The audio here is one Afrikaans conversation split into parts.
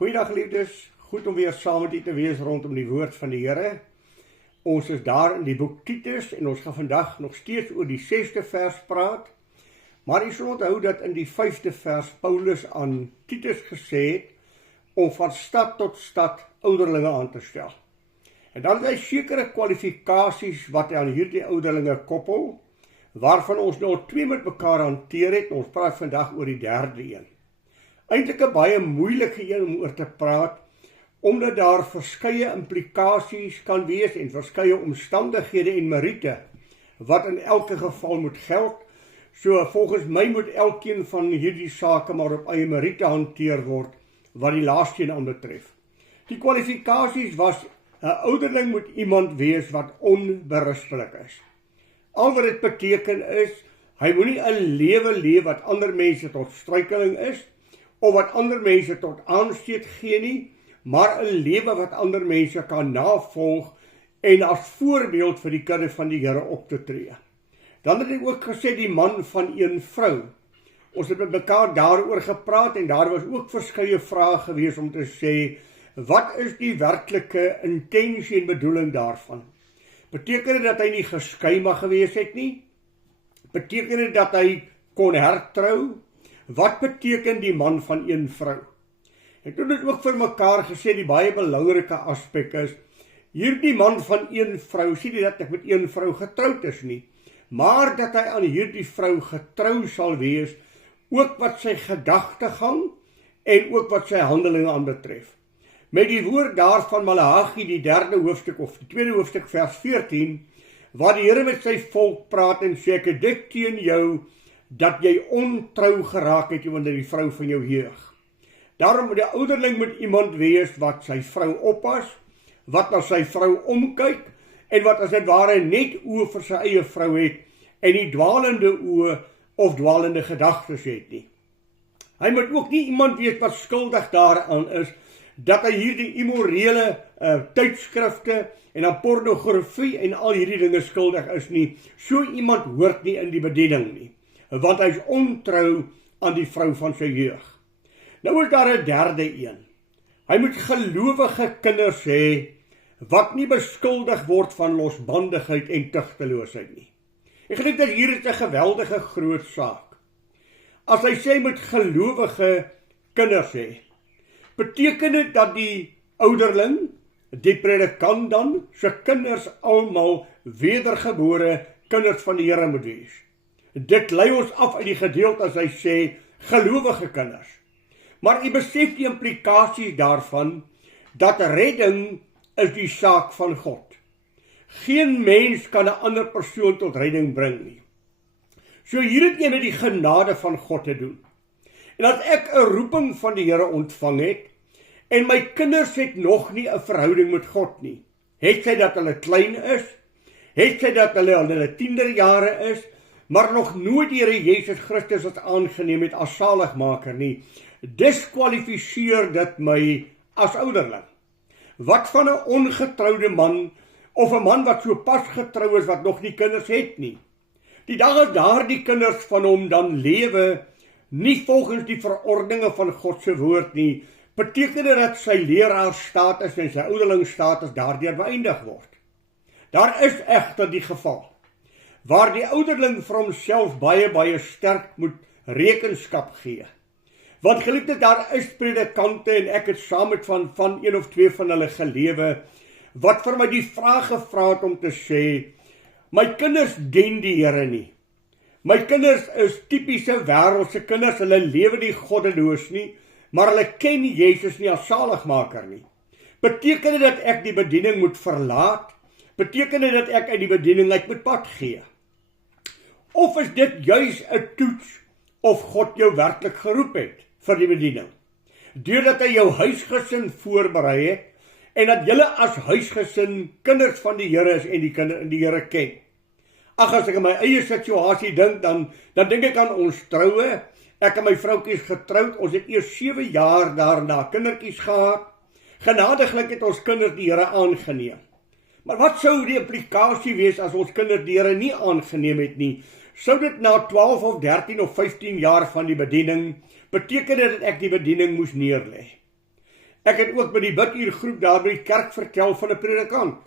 Goeiedag geliefdes, goed om weer saam met u te wees rondom die woord van die Here. Ons is daar in die boek Titus en ons gaan vandag nog steeds oor die 6de vers praat. Maar u sal onthou dat in die 5de vers Paulus aan Titus gesê het om van stad tot stad ouderlinge aan te stel. En dan is sekere kwalifikasies wat hy aan hierdie ouderlinge koppel, waarvan ons nou 2 met mekaar hanteer het. Ons praat vandag oor die 3de een. Eintlik 'n baie moeilike een om oor te praat, omdat daar verskeie implikasies kan wees en verskeie omstandighede en meriete, wat in elke geval moet geld. So volgens my moet elkeen van hierdie sake maar op eie meriete hanteer word, wat die laaste een aanbetref. Die kwalifikasies was, 'n ouderling moet iemand wees wat onberispelik is. Al wat dit beteken is, hy moet nie 'n lewe leef wat ander mense tot struikeling is, of wat ander mense tot aansteek gee nie, maar 'n lewe wat ander mense kan navolg en as voorbeeld vir die kudde van die Here op te tree. Dan het hy ook gesê die man van een vrou. Ons het met mekaar daaroor gepraat en daar was ook verskeie vrae gewees om te sê, wat is die werklike intensie en bedoeling daarvan? Beteken dit dat hy nie geskei mag gewees het nie? Beteken dit dat hy kon hertrou? Wat beteken die man van een vrou? Ek het dit ook vir mekaar gesê, die baie belangrike aspek is, hierdie man van een vrou, sê nie dat ek met een vrou getroud is nie, maar dat hy aan hierdie vrou getrou sal wees, ook wat sy gedagtegang en ook wat sy handelinge aanbetref. Met die woord daarvan Maleagi, die 3de hoofstuk of die 2de hoofstuk vers 14, waar die Here met sy volk praat en sê, ek het dit teen jou, dat jy ontrou geraak het onder die vrou van jou jeug. Daarom moet die ouderling met iemand wees wat sy vrou oppas, wat na sy vrou omkyk, en wat as dit ware net oë vir sy eie vrou het, en nie dwalende oë of dwalende gedagtes het nie. Hy moet ook nie iemand wees wat skuldig daaraan is, dat hy hierdie immorele tydskrifte en aan pornografie en al hierdie dinge skuldig is nie. So iemand hoort nie in die bediening nie, want hy is ontrou aan die vrou van sy jeug. Nou is daar 'n 3de een. Hy moet gelowige kinders hê, wat nie beskuldig word van losbandigheid en tugteloosheid nie. Ek dink dat hier is 'n geweldige groot saak. As hy sê moet gelowige kinders hê, beteken dit dat die ouderling, die predikant dan, sy kinders almal wedergebore kinders van die Here moet wees. Dit lei ons af uit die gedeelte as hy sê, gelowige kinders. Maar u besef die implikasies daarvan, dat redding is die saak van God. Geen mens kan 'n ander persoon tot redding bring nie. So hier het jy met die genade van God te doen. En as ek 'n roeping van die Here ontvang het, en my kinders het nog nie 'n verhouding met God nie, het sy dat hulle klein is, het sy dat hulle al in hulle tienerjare is, maar nog nooit die Here Jesus Christus as aangeneem het as saligmaker nie, diskwalifiseer dit my as ouderling. Wat van 'n ongetroude man, of 'n man wat so pas getrou is, wat nog nie kinders het nie? Die dag as daardie kinders van hom dan lewe, nie volgens die verordeninge van God se woord nie, beteken dit dat sy leraarstatus en sy ouderlingsstatus daardeur beëindig word. Daar is egter die geval, waar die ouderling vir homself baie sterk moet rekenskap gee. Want geliefde, daar is predikante, en ek het saam met van een of 2 van hulle gelewe, wat vir my die vraag gevra het om te sê, my kinders dien die Here nie. My kinders is tipiese wêreldse kinders, hulle lewe nie goddeloos nie, maar hulle ken Jesus nie as saligmaker nie. Beteken dit dat ek die bediening moet verlaat? Beteken dit dat ek uit die bediening uit moet pad gee? Of is dit juis 'n toets of God jou werklik geroep het vir die bediening? Deurdat hy jou huisgesin voorberei het, en dat julle as huisgesin kinders van die Here is en die Here ken. Ag, as ek in my eie situasie dink, dan dink ek aan ons troue. Ek en my vroukies getroud, ons het eers 7 jaar daarna kindertjies gehad. Genadiglik het ons kinders die Here aangeneem. Maar wat sou die implikasie wees as ons kinders die Here nie aangeneem het nie? Sou dit na 12 of 13 of 15 jaar van die bediening beteken dit dat ek die bediening moes neerlê? Ek het ook by die biduurgroep daar by die kerk vertel van 'n predikant,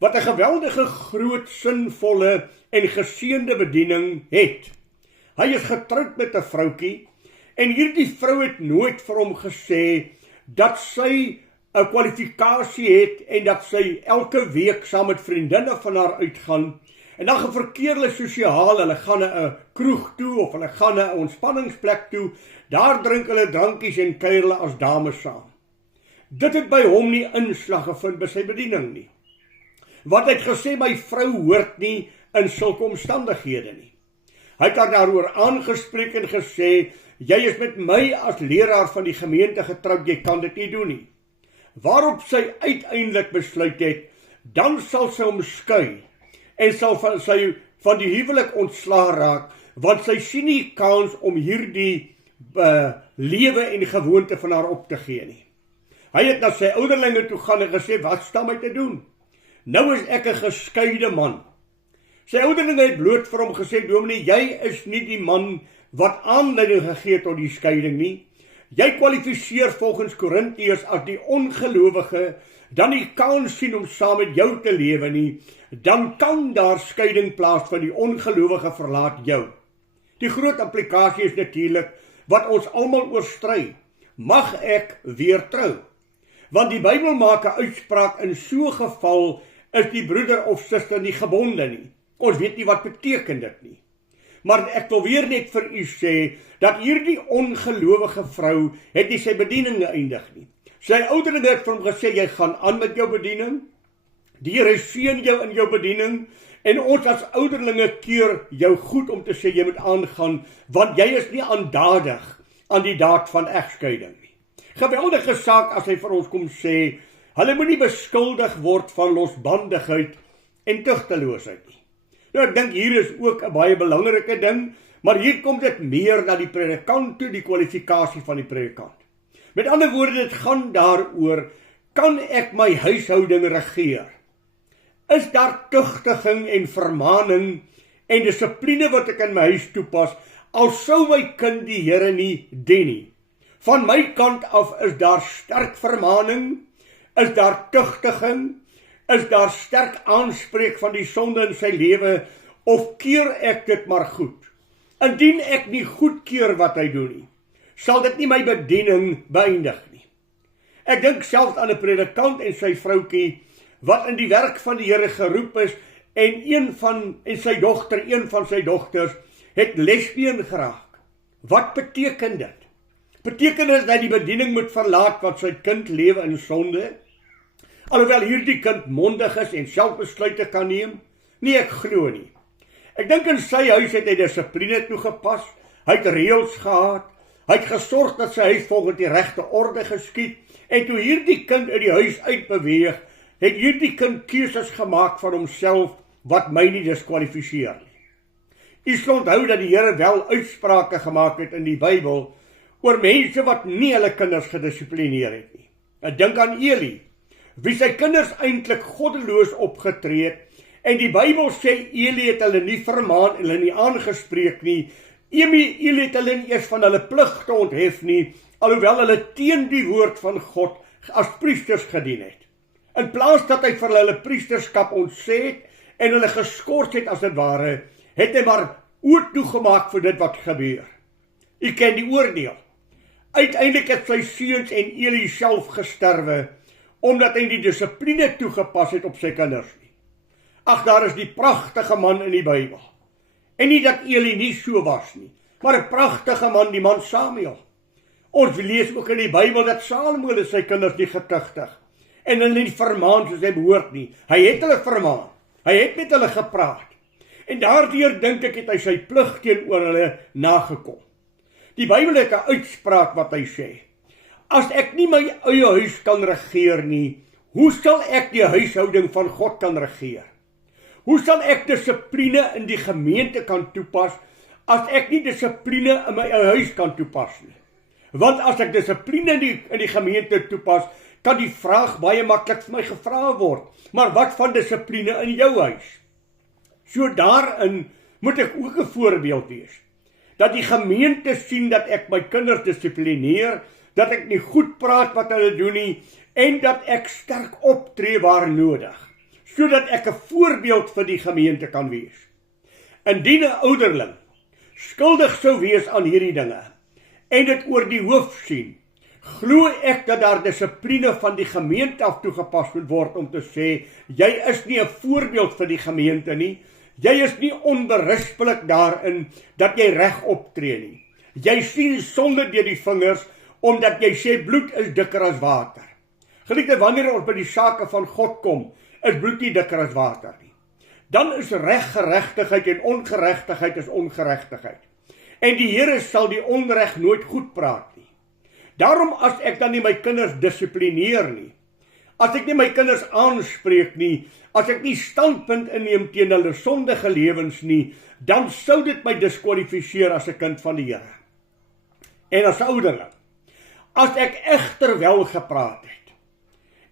wat 'n geweldige groot, sinvolle en geseënde bediening het. Hy is getroud met 'n vroutjie, en hierdie vrou het nooit vir hom gesê, dat sy 'n kwalifikasie het, en dat sy elke week saam met vriendinne van haar uitgaan, en dan verkeer hulle sosiaal, hulle gaan na 'n kroeg toe, of hulle gaan na 'n ontspanningsplek toe, daar drink hulle drankies en kuier hulle as dames saam. Dit het by hom nie inslag gevind by sy bediening nie. Want hy het gesê, my vrou hoort nie in sulke omstandighede nie. Hy het haar daaroor aangespreek en gesê, jy is met my as leraar van die gemeente getroud, jy kan dit nie doen nie. Waarop sy uiteindelik besluit het, dan sal sy hom skei, en sal van die huwelik ontslae raak, want sy sien nie kans om hierdie lewe en gewoonte van haar op te gee nie. Hy het na sy ouderlinge toe gaan en gesê, wat staan my te doen? Nou is ek 'n geskeide man. Sy ouderlinge het bloot vir hom gesê, dominee, jy is nie die man wat aanleiding gegee tot die skeiding nie. Jy kwalifiseer volgens Korintiërs as die ongelowige, dan nie kans sien om saam met jou te lewe nie, dan kan daar skeiding plaasvind, die ongelowige verlaat jou. Die groot implikasie is natuurlik, wat ons almal oorstry, mag ek weer trou? Want die Bybel maak 'n uitspraak, in so 'n geval is die broeder of suster nie gebonde nie. Ons weet nie wat beteken dit nie. Maar ek wil weer net vir u sê, dat hierdie ongelowige vrou het nie sy bediening geëindig nie. Sy ouderlinge het vir hom gesê, jy gaan aan met jou bediening, die Here seën jou in jou bediening, en ons as ouderlinge keer jou goed om te sê, jy moet aangaan, want jy is nie aandadig aan die daad van egskeiding nie. Geweldige saak as hy vir ons kom sê, hulle moet nie beskuldig word van losbandigheid en tugteloosheid nie. Nou, ek dink hier is ook 'n baie belangrike ding, maar hier kom dit meer na die predikant toe, die kwalifikasie van die predikant. Met ander woorde, dit gaan daaroor, kan ek my huishouding regeer? Is daar tugtiging en vermaaning en dissipline wat ek in my huis toepas, al sou my kind die Here nie dien nie? Van my kant af is daar sterk vermaaning, is daar tugtiging, is daar sterk aanspreek van die sonde in sy lewe, of keer ek dit maar goed? Indien ek nie goedkeur wat hy doen nie, sal dit nie my bediening beëindig nie. Ek dink selfs aan 'n predikant en sy vroutjie, wat in die werk van die Here geroep is, en een van sy dogters, het lesbien geraak. Wat beteken dit? Beteken dit dat die bediening moet verlaat wat sy kind lewe in sonde? Alhoewel hierdie kind mondig is en selfbesluite kan neem? Nee, ek glo nie. Ek dink in sy huis het hy dissipline toegepas, hy het reëls gehad, hy het gesorg dat sy huis volgens die regte orde geskied, en toe hierdie kind uit die huis uitbeweeg, het hierdie kind keuses gemaak van homself, wat my nie diskwalifiseer nie. U sal onthou dat die Here wel uitsprake gemaak het in die Bybel, oor mense wat nie hulle kinders gedissiplineer het nie. Ek dink aan Eli, wie sy kinders eintlik goddeloos opgetree het, en die Bybel sê, Eli het hulle nie vermaan, hulle nie aangespreek nie, Eli het hulle nie eers van hulle pligte onthef nie, alhoewel hulle teen die woord van God as priesters gedien het. In plaas dat hy vir hulle priesterskap ontsê het, en hulle geskort het as dit ware, het hy maar oor toegemaak vir dit wat gebeur. U ken die oordeel. Uiteindelik het sy seuns en Eli self gesterwe, omdat hy die dissipline toegepas het op sy kinders nie. Ag, daar is die pragtige man in die Bybel. En nie dat Eli nie so was nie, maar 'n pragtige man, die man Samuel. Ons lees ook in die Bybel dat Salomo sy kinders nie getugtig, en hulle nie vermaan soos hy behoort nie. Hy het hulle vermaan, hy het met hulle gepraat, en daardeur dink ek het hy sy plig teenoor hulle nagekom. Die Bybel het 'n uitspraak wat hy sê, as ek nie my eie huis kan regeer nie, hoe sal ek die huishouding van God kan regeer? Hoe sal ek dissipline in die gemeente kan toepas, as ek nie dissipline in my eie huis kan toepas nie? Want as ek dissipline in die gemeente toepas, kan die vraag baie maklik vir my gevra word, maar wat van dissipline in jou huis? So daarin moet ek ook 'n voorbeeld wees, dat die gemeente sien dat ek my kinders dissiplineer, dat ek nie goed praat wat hulle doen nie, en dat ek sterk optree waar nodig, sodat ek 'n voorbeeld vir die gemeente kan wees. Indien 'n ouderling skuldig sou wees aan hierdie dinge, en dit oor die hoof sien, glo ek dat daar dissipline van die gemeente af toegepas moet word om te sê, jy is nie 'n voorbeeld vir die gemeente nie, jy is nie onberispelik daarin dat jy reg optree nie. Jy sien sonde deur die vingers, omdat jy sê bloed is dikker as water. Geliefde, wanneer ons by die sake van God kom, is bloed nie dikker as water nie. Dan is reg geregtigheid en ongeregtigheid is ongeregtigheid. En die Here sal die onreg nooit goed praat nie. Daarom as ek dan nie my kinders dissiplineer nie, as ek nie my kinders aanspreek nie, as ek nie standpunt inneem teen hulle sondige lewens nie, dan sou dit my diskwalifiseer as 'n kind van die Here. En as ouderling, as ek egter wel gepraat het,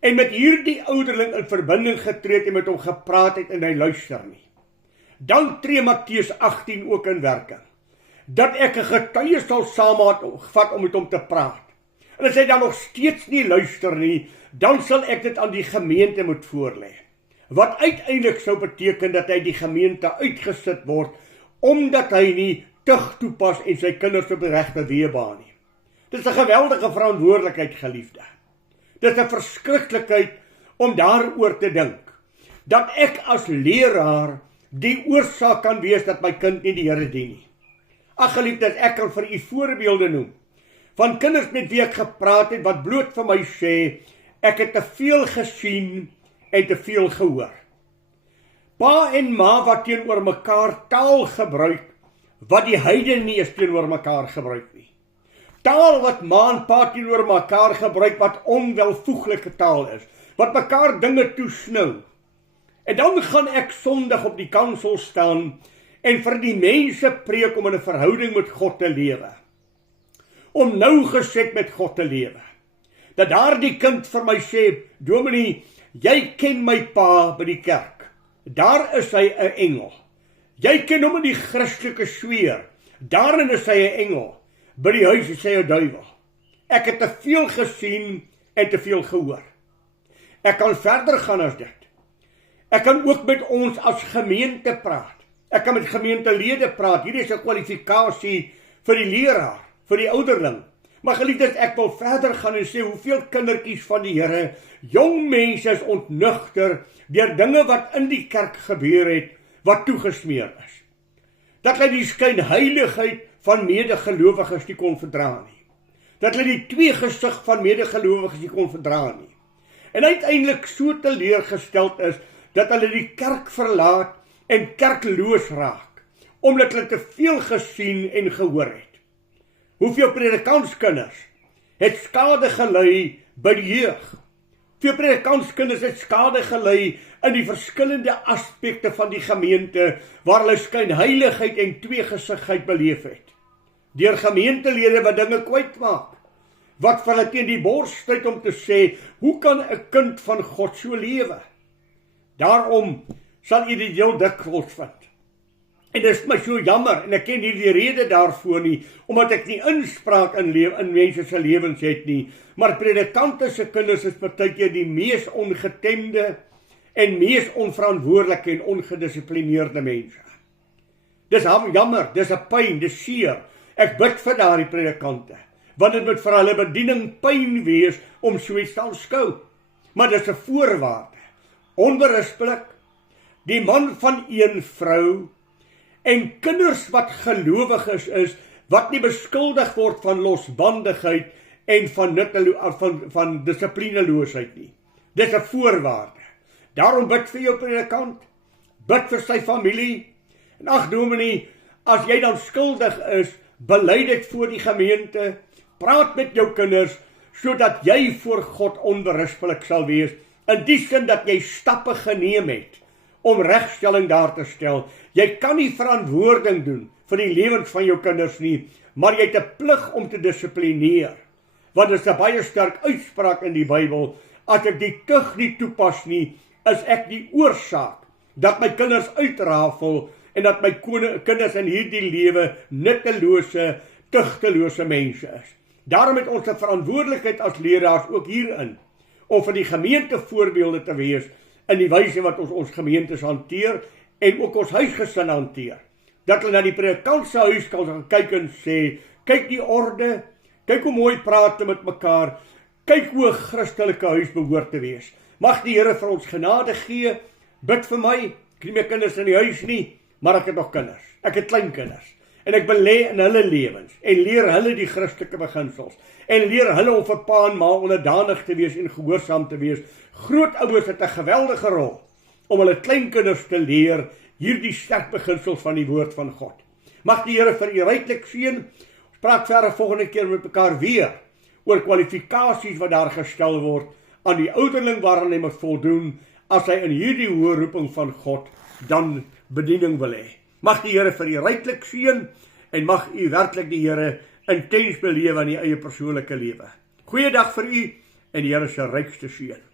en met hierdie ouderling in verbinding getree het en met hom gepraat het en hy luister nie, dan tree Matteus 18 ook in werking, dat ek 'n getuie sal saamvat om met hom te praat. En as hy dan nog steeds nie luister nie, dan sal ek dit aan die gemeente moet voorlê. Wat uiteindelik sou beteken dat hy die gemeente uitgesit word, omdat hy nie tug toepas en sy kinders op die regte weë baan nie. Dit is 'n geweldige verantwoordelikheid, geliefde. Dit is 'n verskriklikheid om daaroor te dink, dat ek as leraar die oorsaak kan wees dat my kind nie die Here dien nie. Ag geliefdes, ek kan vir u voorbeelde noem, van kinders met wie ek gepraat het, wat bloot vir my sê, ek het te veel gesien en te veel gehoor. Pa en ma wat teenoor mekaar taal gebruik, wat die heidene nie eens teenoor mekaar gebruik nie. Taal wat ma en pa teenoor mekaar gebruik, wat onwelvoeglike taal is, wat mekaar dinge toesnou. En dan gaan ek Sondag op die kansel staan, en vir die mense preek om in 'n verhouding met God te lewe. Om nougeset met God te lewe. Dat daardie kind vir my sê, Dominee, jy ken my pa by die kerk. Daar is hy 'n engel. Jy ken hom in die Christelike sfeer. Daarin is hy 'n engel. By die huis is hy 'n duiwel. Ek het te veel gesien en te veel gehoor. Ek kan verder gaan as dit. Ek kan ook met ons as gemeente praat. Ek kan met gemeentelede praat. Hierdie is 'n kwalifikasie vir die leraar, vir die ouderling. Maar geliefdes, ek wil verder gaan en sê, hoeveel kindertjies van die Here, jong mense is ontnugter deur dinge wat in die kerk gebeur het, wat toegesmeer is. Dat hulle die skynheiligheid van medegelowiges nie kon verdra nie. Dat hulle die tweegesig van medegelowiges nie kon verdra nie. En uiteindelik so teleurgesteld is, dat hulle die kerk verlaat en kerkloos raak, omdat hulle te veel gesien en gehoor het. Hoeveel predikantskinders het skade gelei by die jeug? Hoeveel predikantskinders het skade gelei in die verskillende aspekte van die gemeente, waar hulle skynheiligheid en tweegesigheid beleef het? Deur gemeentelede wat dinge kwytmaak, wat vir hulle teen die bors stryd om te sê, hoe kan 'n kind van God so lewe? Daarom sal u dit heel dikwels vind. En dit is my so jammer, en ek ken nie die rede daarvoor nie, omdat ek nie inspraak in mense se lewens het nie, maar predikante se kinders is partykeer die mees ongetemde en mees onverantwoordelike en ongedissiplineerde mense. Dis jammer, dis 'n pyn, dis seer. Ek bid vir daardie predikante, want dit moet vir hulle bediening pyn wees om so iets te aanskou. Maar dis 'n voorwaarde. Onberispelik, die man van een vrou, en kinders wat gelowiges is, wat nie beskuldig word van losbandigheid en van dissiplineloosheid nie. Dis 'n voorwaarde. Daarom bid vir jou predikant, bid vir sy familie, en ag Dominee, as jy dan skuldig is, bely dit voor die gemeente, praat met jou kinders, sodat jy voor God onberispelik sal wees, in die sin dat jy stappe geneem het, om regstelling daar te stel. Jy kan nie verantwoording doen vir die lewens van jou kinders nie, maar jy het 'n plig om te dissiplineer. Want dit is 'n baie sterk uitspraak in die Bybel, as ek die tug nie toepas nie, is ek die oorsaak dat my kinders uitrafel en dat my kinders in hierdie lewe nuttelose, tugtelose mense is. Daarom het ons 'n verantwoordelikheid as leraars ook hierin, om vir die gemeente voorbeelde te wees in die wyse wat ons gemeentes hanteer en ook ons huisgesin hanteer. Dat hulle na die predikantse huis kan gaan kyk en sê, kyk die orde, kyk hoe mooi praat hulle met mekaar, kyk hoe 'n Christelike huis behoort te wees. Mag die Here vir ons genade gee. Bid vir my, ek het nie meer kinders in die huis nie, maar ek het nog kinders. Ek het kleinkinders. En ek belê in hulle lewens en leer hulle die Christelike beginsels en leer hulle om vir pa en ma onderdanig te wees en gehoorsaam te wees. Grootouers het 'n geweldige rol om hulle kleinkinders te leer hierdie sterk beginsels van die woord van God. Mag die Here vir u ryklik seën. Ons praat verder volgende keer met mekaar weer oor kwalifikasies wat daar gestel word aan die ouderling waaraan hy moet voldoen as hy in hierdie hoë roeping van God dan bediening wil hê. Mag die Here vir u ryklik seën en mag u werklik die Here intens beleef in u eie persoonlike lewe. Goeiedag vir u en die Here se rykste seën.